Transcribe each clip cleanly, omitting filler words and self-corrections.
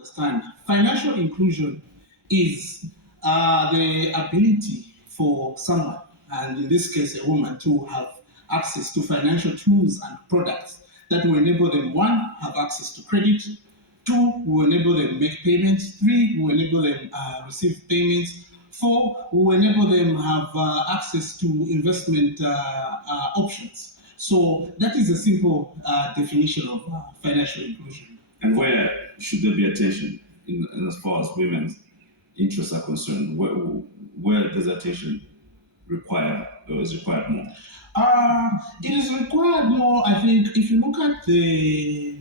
Understand, financial inclusion is the ability for someone, and in this case a woman, to have access to financial tools and products that will enable them, one, have access to credit, two, will enable them make payments, three, will enable them receive payments, four, will enable them have access to investment options. So that is a simple definition of financial inclusion. And where should there be attention in as far as women's interests are concerned? Where does attention require or is required more? It is required more, I think, if you look at the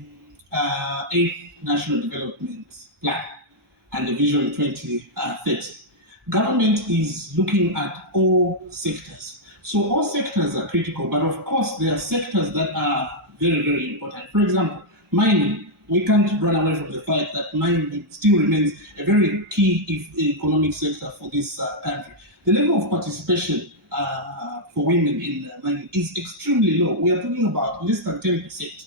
8th National Development Plan and the Vision 2030, government is looking at all sectors. So all sectors are critical, but of course there are sectors that are very, very important. For example, mining. We can't run away from the fact that mining still remains a very key economic sector for this country. The level of participation for women in mining is extremely low. We are talking about less than 10%.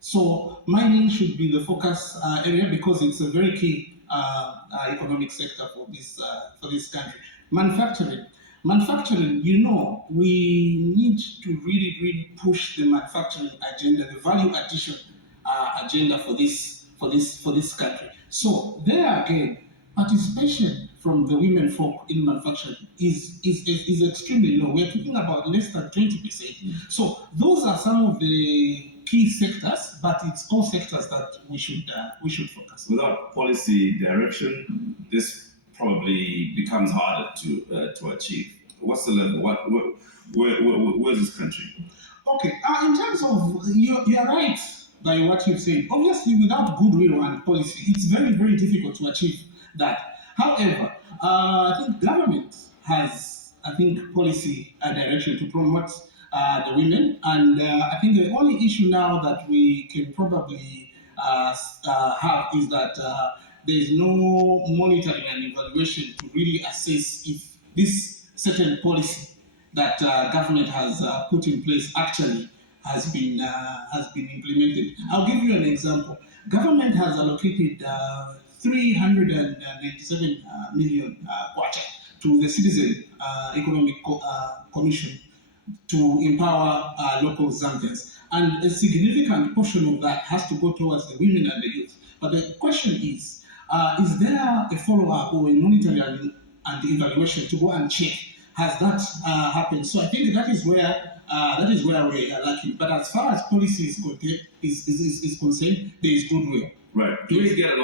So mining should be the focus area because it's a very key economic sector for this country. Manufacturing, we need to really, really push the manufacturing agenda, the value addition agenda for this country. So there again, participation from the women folk in manufacturing is extremely low. We're talking about less than 20%. So those are some of the key sectors, but it's all sectors that we should focus on. Without policy direction, this probably becomes harder to achieve. What's the level? Where's this country? Okay, in terms of, you're right by what you've said. Obviously, without goodwill and policy, it's very, very difficult to achieve that. However, I think government has, policy and direction to promote the women, and I think the only issue now that we can probably have is that there is no monitoring and evaluation to really assess if this certain policy that government has put in place actually has been implemented. I'll give you an example. Government has allocated 397 million kwacha to the Citizen Economic Commission to empower local Zambians, and a significant portion of that has to go towards the women and the youth. But the question is there a follow-up or a monitoring and evaluation to go and check has that happened? So I think that is where we are lacking. But as far as policy is concerned, there is goodwill. Right. Do we get a lot?